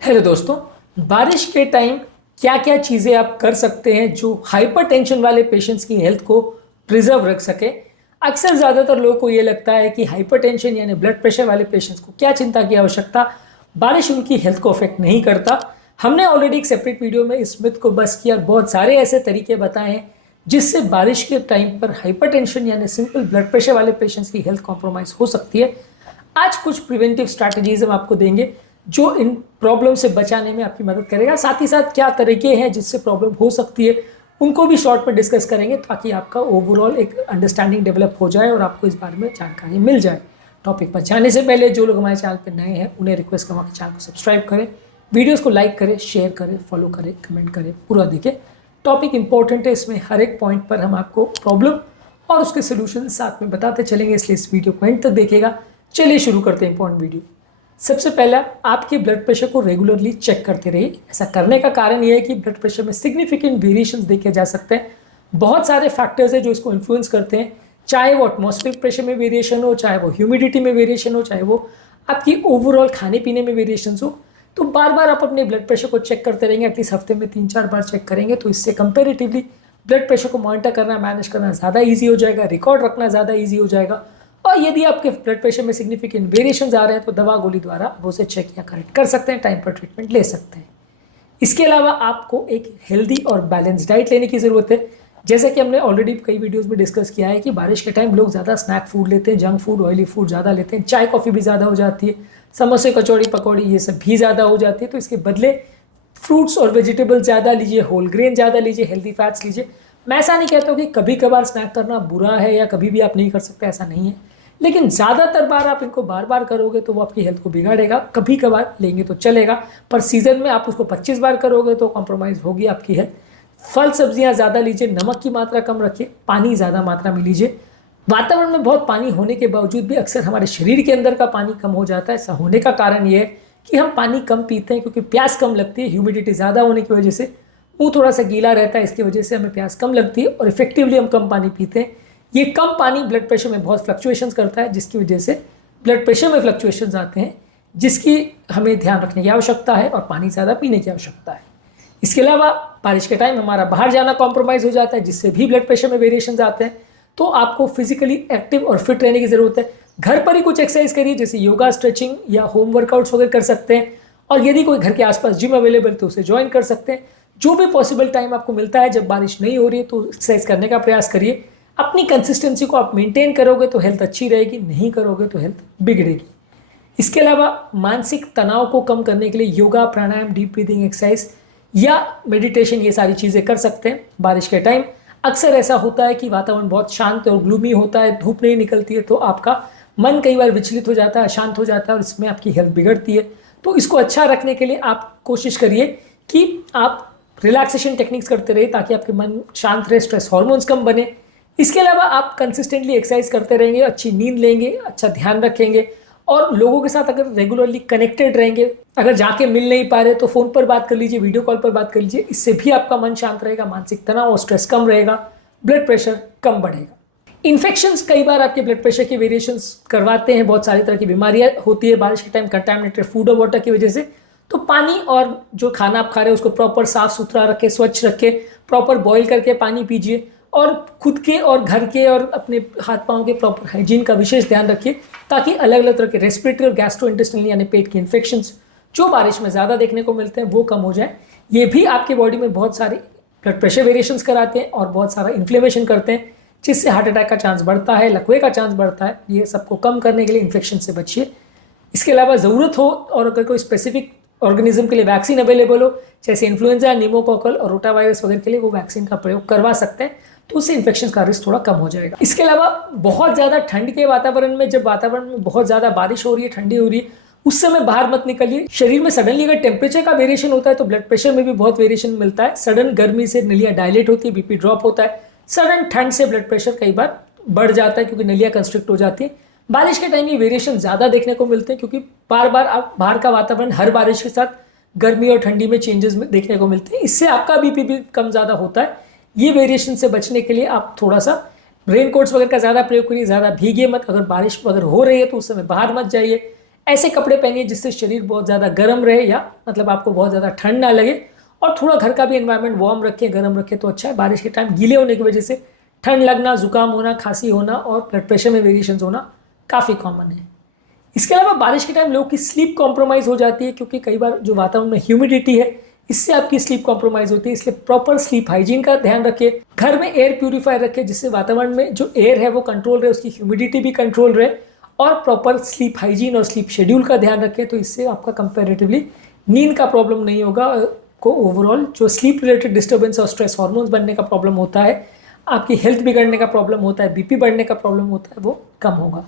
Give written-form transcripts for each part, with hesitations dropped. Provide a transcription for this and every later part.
Hello दोस्तों। बारिश के टाइम क्या क्या चीज़ें आप कर सकते हैं जो हाइपरटेंशन वाले पेशेंट्स की हेल्थ को प्रिजर्व रख सके। अक्सर ज़्यादातर लोगों को ये लगता है कि हाइपरटेंशन यानी ब्लड प्रेशर वाले पेशेंट्स को क्या चिंता की आवश्यकता, बारिश उनकी हेल्थ को अफेक्ट नहीं करता। हमने ऑलरेडी एक सेपरेट वीडियो में इस मिथ को बस किया और बहुत सारे ऐसे तरीके बताए हैं जिससे बारिश के टाइम पर हाइपरटेंशन यानी सिंपल ब्लड प्रेशर वाले पेशेंट्स की हेल्थ कॉम्प्रोमाइज़ हो सकती है। आज कुछ प्रिवेंटिव स्ट्रैटेजीज हम आपको देंगे जो इन प्रॉब्लम से बचाने में आपकी मदद करेगा। साथ ही साथ क्या तरीके हैं जिससे प्रॉब्लम हो सकती है उनको भी शॉर्ट में डिस्कस करेंगे ताकि आपका ओवरऑल एक अंडरस्टैंडिंग डेवलप हो जाए और आपको इस बारे में जानकारी मिल जाए। टॉपिक पर जाने से पहले जो लोग हमारे चैनल पर नए हैं उन्हें रिक्वेस्ट करूँगा कि चैनल को सब्सक्राइब करें, वीडियोज़ को लाइक करें, शेयर करें, फॉलो करें, कमेंट करें, पूरा देखें। टॉपिक इंपॉर्टेंट है, इसमें हर एक पॉइंट पर हम आपको प्रॉब्लम और उसके सोल्यूशन साथ में बताते चलेंगे, इसलिए इस वीडियो को एंड तक देखिएगा। चलिए शुरू करते हैं इंपॉर्टेंट वीडियो। सबसे पहला, आपके ब्लड प्रेशर को रेगुलरली चेक करते रहिए। ऐसा करने का कारण यह है कि ब्लड प्रेशर में सिग्निफिकेंट वेरिएशंस देखे जा सकते हैं। बहुत सारे फैक्टर्स हैं जो इसको इन्फ्लुएंस करते हैं, चाहे वो एटमॉस्फेरिक प्रेशर में वेरिएशन हो, चाहे वो ह्यूमिडिटी में वेरिएशन हो, चाहे वो आपकी ओवरऑल खाने पीने में वेरिएशन हो। तो बार बार आप अपने ब्लड प्रेशर को चेक करते रहेंगे, एटलीस्ट हफ्ते में 3-4 बार चेक करेंगे तो इससे कंपेरेटिवली ब्लड प्रेशर को मॉनिटर करना, मैनेज करना ज़्यादा ईजी हो जाएगा, रिकॉर्ड रखना ज़्यादा ईजी हो जाएगा। और यदि आपके ब्लड प्रेशर में सिग्निफिकेंट वेरिएशंस आ रहे हैं तो दवा गोली द्वारा आप उसे चेक या करेक्ट कर सकते हैं, टाइम पर ट्रीटमेंट ले सकते हैं। इसके अलावा आपको एक हेल्दी और बैलेंस डाइट लेने की ज़रूरत है। जैसे कि हमने ऑलरेडी कई वीडियोस में डिस्कस किया है कि बारिश के टाइम लोग ज़्यादा स्नैक फूड लेते हैं, जंक फूड, ऑयली फूड ज़्यादा लेते हैं, चाय कॉफ़ी भी ज़्यादा हो जाती है, समोसे कचौड़ी पकौड़ी ये सब भी ज़्यादा हो जाती है। तो इसके बदले फ्रूट्स और वेजिटेबल्स ज़्यादा लीजिए, होल ग्रेन ज़्यादा लीजिए, हेल्दी फैट्स लीजिए। मैं ऐसा नहीं कहता हूँ कि कभी कभार स्नैक करना बुरा है या कभी भी आप नहीं कर सकते, ऐसा नहीं है, लेकिन ज़्यादातर बार आप इनको बार बार करोगे तो वो आपकी हेल्थ को बिगाड़ेगा। कभी कभार लेंगे तो चलेगा, पर सीज़न में आप उसको 25 बार करोगे तो कॉम्प्रोमाइज़ होगी आपकी हेल्थ। फल सब्जियां ज़्यादा लीजिए, नमक की मात्रा कम रखिए, पानी ज़्यादा मात्रा में लीजिए। वातावरण में बहुत पानी होने के बावजूद भी अक्सर हमारे शरीर के अंदर का पानी कम हो जाता है। ऐसा होने का कारण ये है कि हम पानी कम पीते हैं क्योंकि प्यास कम लगती है। ह्यूमिडिटी ज़्यादा होने की वजह से मुँह थोड़ा सा गीला रहता है, इसकी वजह से हमें प्यास कम लगती है और इफेक्टिवली हम कम पानी पीते हैं। ये कम पानी ब्लड प्रेशर में बहुत फ्लक्चुएशंस करता है, जिसकी वजह से ब्लड प्रेशर में फ्लक्चुएशंस आते हैं, जिसकी हमें ध्यान रखने की आवश्यकता है और पानी ज़्यादा पीने की आवश्यकता है। इसके अलावा बारिश के टाइम हमारा बाहर जाना कॉम्प्रोमाइज़ हो जाता है, जिससे भी ब्लड प्रेशर में वेरिएशंस आते हैं। तो आपको फिजिकली एक्टिव और फिट रहने की ज़रूरत है। घर पर ही कुछ एक्सरसाइज करिए, जैसे योगा, स्ट्रेचिंग या होम वर्कआउट्स वगैरह कर सकते हैं। और यदि कोई घर के आसपास जिम अवेलेबल तो उसे ज्वाइन कर सकते हैं। जो भी पॉसिबल टाइम आपको मिलता है, जब बारिश नहीं हो रही है तो एक्सरसाइज करने का प्रयास करिए। अपनी कंसिस्टेंसी को आप मेंटेन करोगे तो हेल्थ अच्छी रहेगी, नहीं करोगे तो हेल्थ बिगड़ेगी। इसके अलावा मानसिक तनाव को कम करने के लिए योगा, प्राणायाम, डीप ब्रीदिंग एक्सरसाइज या मेडिटेशन, ये सारी चीज़ें कर सकते हैं। बारिश के टाइम अक्सर ऐसा होता है कि वातावरण बहुत शांत और ग्लूमी होता है, धूप नहीं निकलती है, तो आपका मन कई बार विचलित हो जाता है, अशांत हो जाता है और इसमें आपकी हेल्थ बिगड़ती है। तो इसको अच्छा रखने के लिए आप कोशिश करिए कि आप रिलैक्सेशन टेक्निक्स करते रहिए ताकि आपके मन शांत रहे, स्ट्रेस हार्मोन्स कम बने। इसके अलावा आप कंसिस्टेंटली एक्सरसाइज करते रहेंगे, अच्छी नींद लेंगे, अच्छा ध्यान रखेंगे और लोगों के साथ अगर रेगुलरली कनेक्टेड रहेंगे, अगर जाके मिल नहीं पा रहे तो फ़ोन पर बात कर लीजिए, वीडियो कॉल पर बात कर लीजिए। इससे भी आपका मन शांत रहेगा, मानसिक तनाव और स्ट्रेस कम रहेगा, ब्लड प्रेशर कम बढ़ेगा। इन्फेक्शंस कई बार आपके ब्लड प्रेशर के वेरिएशंस करवाते हैं। बहुत सारी तरह की बीमारियां होती है बारिश के टाइम कंटामिनेटेड फूड और वाटर की वजह से। तो पानी और जो खाना आप खा रहे हैं उसको प्रॉपर साफ सुथरा रखें, स्वच्छ रखें, प्रॉपर बॉईल करके पानी पीजिए और खुद के और घर के और अपने हाथ पाँव के प्रॉपर हाइजीन का विशेष ध्यान रखिए ताकि अलग अलग तरह के रेस्पिरेटरी और गैस्ट्रोइंटेस्टाइनल यानी पेट के इन्फेक्शंस जो बारिश में ज़्यादा देखने को मिलते हैं वो कम हो जाए। ये भी आपके बॉडी में बहुत सारे ब्लड प्रेशर वेरिएशंस कराते हैं और बहुत सारा इन्फ्लेमेशन करते हैं, जिससे हार्ट अटैक का चांस बढ़ता है, लकवे का चांस बढ़ता है। ये सबको कम करने के लिए इन्फेक्शन से बचिए। इसके अलावा ज़रूरत हो और अगर कोई स्पेसिफिक ऑर्गेनिज्म के लिए वैक्सीन अवेलेबल हो, जैसे इन्फ्लुएंजा, निमोकोकल और रोटावायरस वगैरह के लिए, वो वैक्सीन का प्रयोग करवा सकते हैं, तो उससे इन्फेक्शन का रिस्क थोड़ा कम हो जाएगा। इसके अलावा बहुत ज़्यादा ठंड के वातावरण में, जब वातावरण में बहुत ज़्यादा बारिश हो रही है, ठंडी हो रही है, उस समय बाहर मत निकलिए। शरीर में सडनली अगर टेम्परेचर का वेरिएशन होता है तो ब्लड प्रेशर में भी बहुत वेरिएशन मिलता है। सडन गर्मी से नलियाँ डायलेट होती है, बीपी ड्रॉप होता है। सडन ठंड से ब्लड प्रेशर कई बार बढ़ जाता है क्योंकि नलियाँ कंस्ट्रिक्ट हो जाती है। बारिश के टाइम ये वेरिएशन ज़्यादा देखने को मिलते हैं क्योंकि बार बार आप बाहर का वातावरण हर बारिश के साथ गर्मी और ठंडी में चेंजेस में देखने को मिलते हैं। इससे आपका बीपी भी कम ज़्यादा होता है। ये वेरिएशन से बचने के लिए आप थोड़ा सा रेन कोट्स वगैरह का ज़्यादा प्रयोग करिए, ज़्यादा भीगिए मत। अगर बारिश अगर हो रही है तो उस समय बाहर मत जाइए। ऐसे कपड़े पहनिए जिससे शरीर बहुत ज़्यादा गर्म रहे, या मतलब आपको बहुत ज़्यादा ठंड ना लगे, और थोड़ा घर का भी एनवायरनमेंट वार्म रखें, गर्म रखें तो अच्छा है। बारिश के टाइम गीले होने की वजह से ठंड लगना, जुकाम होना, खांसी होना और ब्लड प्रेशर में वेरिएशन होना काफ़ी कॉमन है। इसके अलावा बारिश के टाइम लोगों की स्लीप कॉम्प्रोमाइज़ हो जाती है, क्योंकि कई बार जो वातावरण में ह्यूमिडिटी है इससे आपकी स्लीप कॉम्प्रोमाइज़ होती है। इसलिए प्रॉपर स्लीप हाइजीन का ध्यान रखिए। घर में एयर प्यूरीफायर रखें जिससे वातावरण में जो एयर है वो कंट्रोल रहे, उसकी ह्यूमिडिटी भी कंट्रोल रहे, और प्रॉपर स्लीप हाइजीन और स्लीप शेड्यूल का ध्यान रखें। तो इससे आपका कंपैरेटिवली नींद का प्रॉब्लम नहीं होगा, को ओवरऑल जो स्लीप रिलेटेड डिस्टर्बेंस और स्ट्रेस हार्मोन्स बनने का प्रॉब्लम होता है, आपकी हेल्थ बिगड़ने का प्रॉब्लम होता है, बीपी बढ़ने का प्रॉब्लम होता है, वो कम होगा।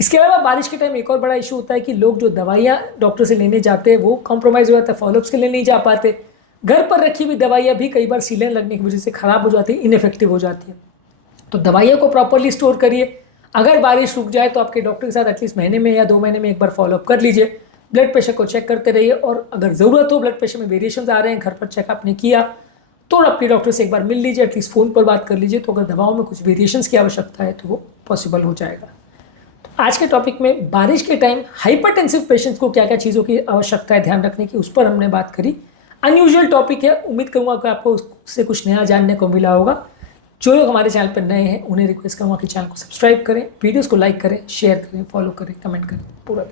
इसके अलावा बारिश के टाइम एक और बड़ा इशू होता है कि लोग जो दवाइयाँ डॉक्टर से लेने जाते हैं वो कॉम्प्रोमाइज़ हो जाता है, फॉलोअप्स के लिए नहीं जा पाते। घर पर रखी हुई दवाइयाँ भी कई बार सीलन लगने की वजह से ख़राब हो जाती है, इनफेक्टिव हो जाती है। तो दवाइयों को प्रॉपरली स्टोर करिए। अगर बारिश रुक जाए तो आपके डॉक्टर के साथ एटलीस्ट महीने में या 2 महीने में एक बार फॉलोअप कर लीजिए। ब्लड प्रेशर को चेक करते रहिए, और अगर ज़रूरत हो, ब्लड प्रेशर में वेरिएशंस आ रहे हैं, घर पर चेकअप नहीं किया, तो अपने डॉक्टर से एक बार मिल लीजिए, एटलीस्ट फ़ोन पर बात कर लीजिए। तो अगर दवाओं में कुछ वेरिएशंस की आवश्यकता है तो वो पॉसिबल हो जाएगा। आज के टॉपिक में बारिश के टाइम हाइपरटेंसिव पेशेंट्स को क्या क्या चीज़ों की आवश्यकता है ध्यान रखने की, उस पर हमने बात करी। अनयूजुअल टॉपिक है, उम्मीद करूँगा कि आपको उससे कुछ नया जानने को मिला होगा। जो लोग हमारे चैनल पर नए हैं उन्हें रिक्वेस्ट करूँगा कि चैनल को सब्सक्राइब करें, वीडियोज़ को लाइक करें, शेयर करें, फॉलो करें, कमेंट करें पूरा।